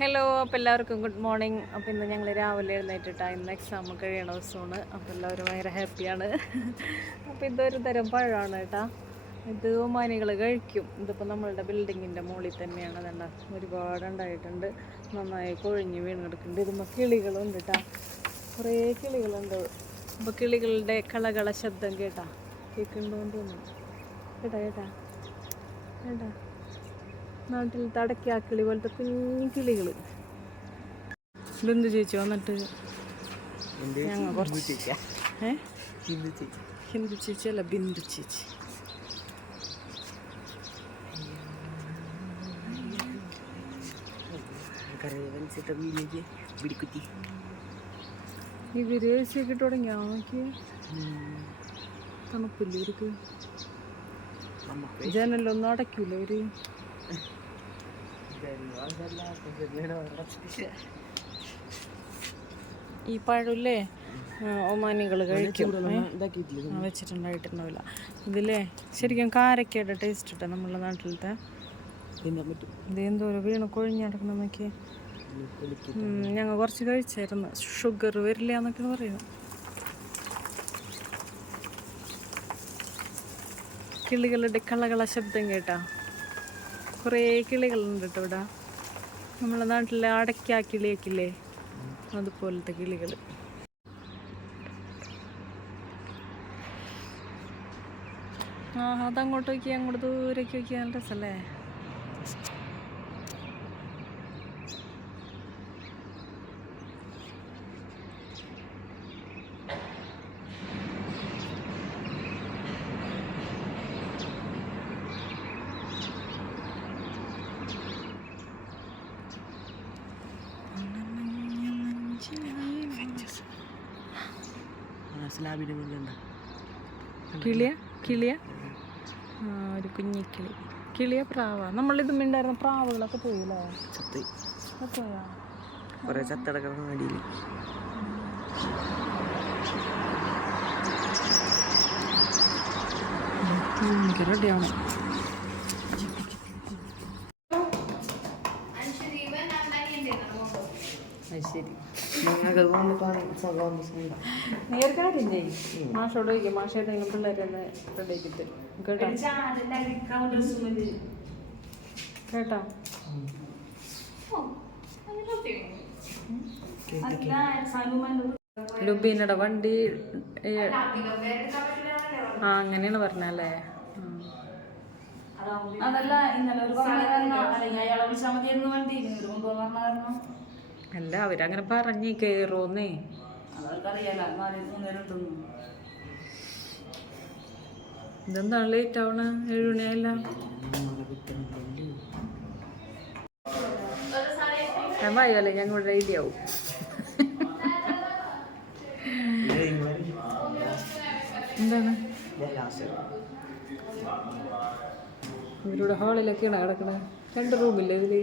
Hello, അപ്പോൾ എല്ലാവർക്കും good morning. അപ്പോൾ ഇന്ന് ഞങ്ങൾ രാവിലെ എഴുന്നേറ്റിട്ടാണ്. ഇന്ന് എക്സാം കഴിയണ ദിവസമാണ്. അപ്പോൾ എല്ലാവരും ഭയങ്കര ഹാപ്പിയാണ്. അപ്പോൾ ഇതൊരു തരം പഴമാണ് കേട്ടോ. ഇത് ഒമാനികൾ കഴിക്കും. ഇതിപ്പോൾ നമ്മളുടെ ബിൽഡിങ്ങിൻ്റെ മുകളിൽ തന്നെയാണ്. അതുകൊണ്ട് ഒരുപാടുണ്ടായിട്ടുണ്ട്. നന്നായി കൊഴിഞ്ഞ് വീണ് കിടക്കുന്നുണ്ട്. ഇതുമ്പോൾ കിളികളുണ്ട് കേട്ടോ, കുറേ കിളികളുണ്ട്. അപ്പോൾ കിളികളുടെ കളകള ശബ്ദം കേൾക്കുന്നുണ്ടോന്ന് തോന്നുന്നു. കേട്ടാ കേട്ടാ കേട്ടാ നാട്ടിൽ തടക്കാക്കിളി പോലത്തെ കുഞ്ഞു കിളികൾ. ബിന്ദു ചേച്ചി വന്നിട്ട് ഞങ്ങൾ കുറച്ച് ഹിന്ദു ചേച്ചി അല്ല, ബിന്ദു ചേച്ചി. ഇവര് ഏസിയൊക്കെ തുടങ്ങിയാ നോക്കി. തണുപ്പില്ല ഇവർക്ക്. ജനലൊന്നും അടയ്ക്കൂല ഇവര്. ഈ പഴമില്ലേ ഒമാനികൾ കഴിക്കും. വെച്ചിട്ടുണ്ടായിട്ടുണ്ടാവില്ല ഇതില്ലേ. ശരിക്കും കാരക്കയുടെ ടേസ്റ്റ് ഇട്ടാ നമ്മളെ നാട്ടിലത്തെ. ഇതെന്തോരം വീണ് കൊഴിഞ്ഞടക്കണം എന്നൊക്കെ. ഞങ്ങൾ കുറച്ച് കഴിച്ചായിരുന്നു. ഷുഗർ വരില്ല എന്നൊക്കെയാണ് പറയുന്നത്. കിളികളുടെ കളകള ശബ്ദം കേട്ടാ. കുറേ കിളികളുണ്ട് കേട്ടോ ഇവിടെ. നമ്മളെ നാട്ടിലെ അടയ്ക്കാ കിളിയൊക്കില്ലേ, അതുപോലത്തെ കിളികൾ. അതങ്ങോട്ട് നോക്കി, അങ്ങോട്ട് ദൂരേക്ക് നോക്കി. നല്ല രസമല്ലേ. കിളിയ കിളിയ ഒരു കുഞ്ഞിക്കിളി. കിളിയ പ്രാവ. നമ്മളിത് ഉണ്ടായിരുന്ന പ്രാവുകളൊക്കെ പോയില്ലേ, പോയാ കുറെ ചത്തടക്കണം. റെഡിയാണ്. ശരി, നീ ഒരു കാര്യം ചെയ്യും, മാഷോട് ചോദിക്കും. മാഷ ഏതെങ്കിലും പിള്ളേരെന്ന് റെഡിയാക്കി തരും കേട്ടോ. കേട്ടോ ലുബീനയുടെ വണ്ടി അങ്ങനെയാണ് പറഞ്ഞല്ലേ. അതല്ല, ഇന്നലെ ഒരു അയാളെ വിളിച്ചാൽ മതിയായിരുന്നു വണ്ടി. അല്ല, അവരങ്ങനെ പറഞ്ഞ് കയറൂന്നേ. ഇതെന്താണ് ലേറ്റ് ആവണ? 7 മണിയായില്ല. ഞാൻ വായല്ലേ, ഞങ്ങൾ റെഡി ആവും. എന്താണ് ഇവരുടെ ഹാളിലൊക്കെയാണ് കിടക്കണത്. 2 റൂമില്ലേ ഇതില്.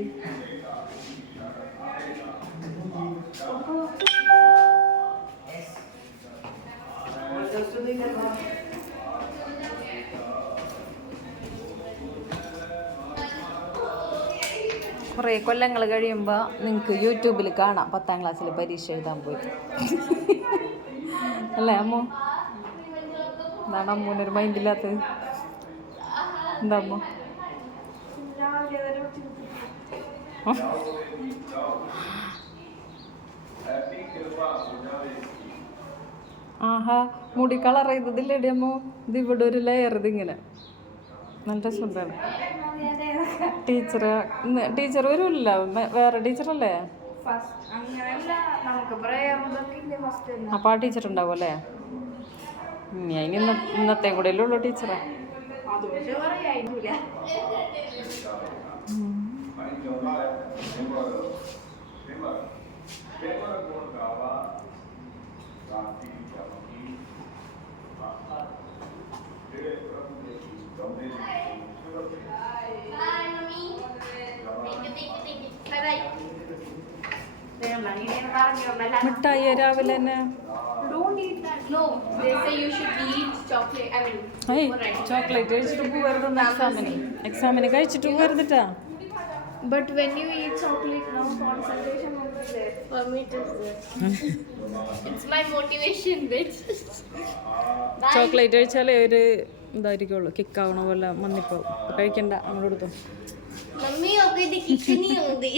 കുറേ കൊല്ലങ്ങൾ കഴിയുമ്പോൾ നിങ്ങൾക്ക് യൂട്യൂബിൽ കാണാം 10ാം ക്ലാസ്സിൽ പരീക്ഷ എഴുതാൻ പോയി. അല്ലേ അമ്മോ? എന്താണ് അമ്മൂനൊരു മൈൻഡില്ലാത്തത്? എന്താ അമ്മ? ആഹാ, മുടി കളർ ചെയ്തതില്ലേടി അമ്മോ. ഇത് ഇവിടെ ഒരു ലെയർ, ഇതിങ്ങനെ നല്ല രസമുണ്ടാണ്. ടീച്ചർ വരില്ല, വേറെ ടീച്ചറല്ലേ? അപ്പൊ ആ ടീച്ചർ ഉണ്ടാവും അല്ലേ? അതിന് ഇന്നത്തെ കൂടെ അല്ലേ ഉള്ളൂ ടീച്ചറാ. മിഠായി രാവിലെ തന്നെ. ചോക്ലേറ്റ് കഴിച്ചിട്ട് പോകരുതെന്ന് എക്സാമിന് കഴിച്ചിട്ട് പോകരുതിട്ടാ. But when you eat chocolate now, concentration won't be there. For me, it is there. It's my motivation, bitch. Chocolate കഴിച്ചാലേ ഒരു ഇതായിരിക്കുള്ളൂ, കിക്കാവണ പോലെ മന്നിപ്പോ കഴിക്കണ്ട അങ്ങോട്ട് കൊടുത്തു. Mummy, okay, the kikini only.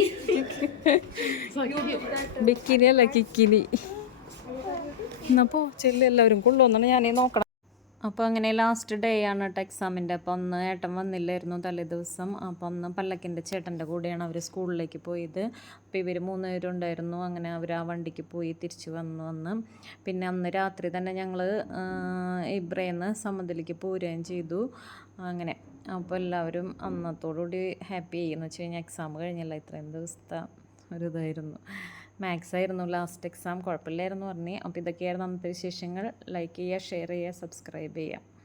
Bikini അല്ല കിക്കിനി. എന്നപ്പോ ചെല്ലി എല്ലാവരും കൊണ്ടുവന്നാണ് ഞാനീ നോക്കണം. അപ്പോൾ അങ്ങനെ ലാസ്റ്റ് ഡേ ആണ് കേട്ടോ എക്സാമിൻ്റെ. അപ്പോൾ അന്ന് ഏട്ടൻ വന്നില്ലായിരുന്നു തലേ ദിവസം. അപ്പോൾ അന്ന് പല്ലക്കിൻ്റെ ചേട്ടൻ്റെ കൂടെയാണ് അവർ സ്കൂളിലേക്ക് പോയത്. അപ്പോൾ ഇവർ 3 പേരുണ്ടായിരുന്നു. അങ്ങനെ അവർ ആ വണ്ടിക്ക് പോയി തിരിച്ച് വന്ന് പിന്നെ അന്ന് രാത്രി തന്നെ ഞങ്ങൾ ഇബ്രേന്ന് സമതിലേക്ക് പോരുകയും ചെയ്തു. അങ്ങനെ അപ്പോൾ എല്ലാവരും അന്നത്തോടുകൂടി ഹാപ്പി ആയി. വെച്ച് കഴിഞ്ഞാൽ എക്സാം കഴിഞ്ഞല്ല, ഇത്രയും ദിവസത്തെ ഒരിതായിരുന്നു. മാത്സ് ആയിരുന്നു ലാസ്റ്റ് എക്സാം, കുഴപ്പമില്ലായിരുന്നു പറഞ്ഞു. അപ്പോൾ ഇതൊക്കെയായിരുന്നു അന്നത്തെ വിശേഷങ്ങൾ. ലൈക്ക് ചെയ്യുക, ഷെയർ ചെയ്യുക, സബ്സ്ക്രൈബ് ചെയ്യുക.